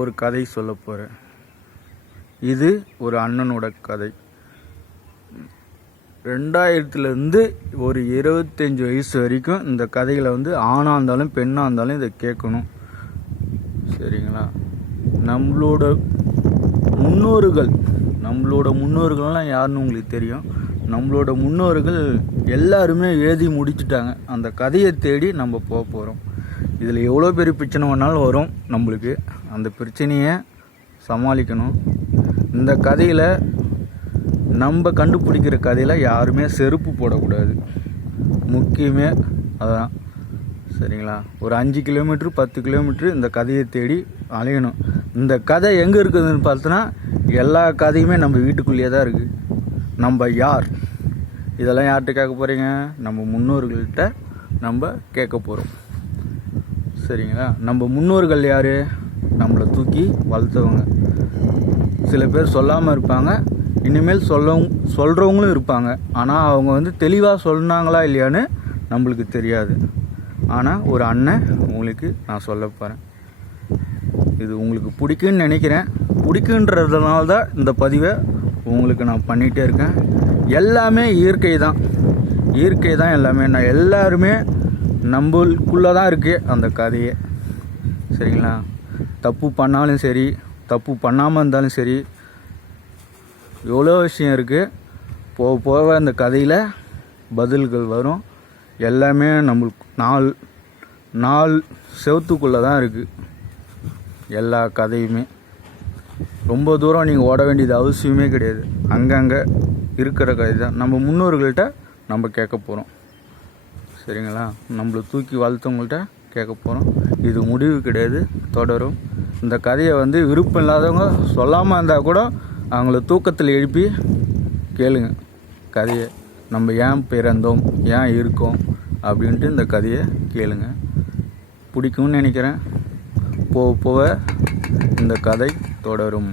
ஒரு கதை சொல்ல போகிறேன். இது ஒரு அண்ணனோட கதை. 2000லேருந்து ஒரு 25 வயசு வரைக்கும் இந்த கதைகளை ஆணாக இருந்தாலும் பெண்ணாக இருந்தாலும் இதை கேட்கணும். சரிங்களா? நம்மளோட முன்னோர்கள்லாம் யாருன்னு உங்களுக்கு தெரியும். நம்மளோட முன்னோர்கள் எல்லாருமே எழுதி முடிச்சுட்டாங்க. அந்த கதையை தேடி நம்ம போக போகிறோம். இதில் எவ்வளோ பெரிய பிரச்சனை வேணாலும் வரும். நம்மளுக்கு அந்த பிரச்சனையை சமாளிக்கணும். இந்த கதையில் நம்ம கண்டுபிடிக்கிற கதையில் யாருமே செருப்பு போடக்கூடாது. முக்கியமே அதான். சரிங்களா? ஒரு 5 கிலோமீட்ரு 10 கிலோமீட்ரு இந்த கதையை தேடி அலையணும். இந்த கதை எங்கே இருக்குதுன்னு பார்த்தோன்னா எல்லா கதையுமே நம்ம வீட்டுக்குள்ளேயே தான் இருக்குது. நம்ம யார், இதெல்லாம் யார்கிட்ட கேட்க போகிறீங்க? நம்ம முன்னோர்கள்கிட்ட நம்ம கேட்க போகிறோம். சரிங்களா? நம்ம முன்னோர்கள் யார்? நம்மளை தூக்கி வளர்த்தவங்க. சில பேர் சொல்லாமல் இருப்பாங்க, இனிமேல் சொல்கிறவங்களும் இருப்பாங்க. ஆனால் அவங்க தெளிவாக சொன்னாங்களா இல்லையான்னு நம்மளுக்கு தெரியாது. ஆனால் ஒரு அண்ணன் உங்களுக்கு நான் சொல்ல போகிறேன். இது உங்களுக்கு பிடிக்குன்னு நினைக்கிறேன். பிடிக்குன்றதுனால தான் இந்த பதிவை உங்களுக்கு நான் பண்ணிகிட்டே இருக்கேன். எல்லாமே இயற்கை தான் எல்லாமே. நான் எல்லாருமே நம்மளுக்குள்ளே தான் இருக்குது அந்த கதையே. சரிங்களா? தப்பு பண்ணாலும் சரி, தப்பு பண்ணாமல் இருந்தாலும் சரி, எவ்வளோ விஷயம் இருக்குது. போக போக அந்த கதையில் பதில்கள் வரும். எல்லாமே நம்மளுக்கு நாலு செவத்துக்குள்ளே தான் இருக்குது எல்லா கதையுமே. ரொம்ப தூரம் நீங்கள் ஓட வேண்டியது அவசியமே கிடையாது. அங்கங்கே இருக்கிற கதை தான் நம்ம முன்னோர்கள்ட்ட நம்ம கேட்க போகிறோம். சரிங்களா? நம்மளை தூக்கி வளர்த்தவங்கள்ட்ட கேட்க போகிறோம். இது முடிவு கிடையாது, தொடரும். இந்த கதையை விருப்பம் இல்லாதவங்க சொல்லாமல் இருந்தால் கூட அவங்கள தூக்கத்தில் எழுப்பி கேளுங்க கதையை. நம்ம ஏன் பிறந்தோம், ஏன் இருக்கோம் அப்படின்ட்டு இந்த கதையை கேளுங்க. பிடிக்கும்னு நினைக்கிறேன். போக போக இந்த கதை தொடரும்.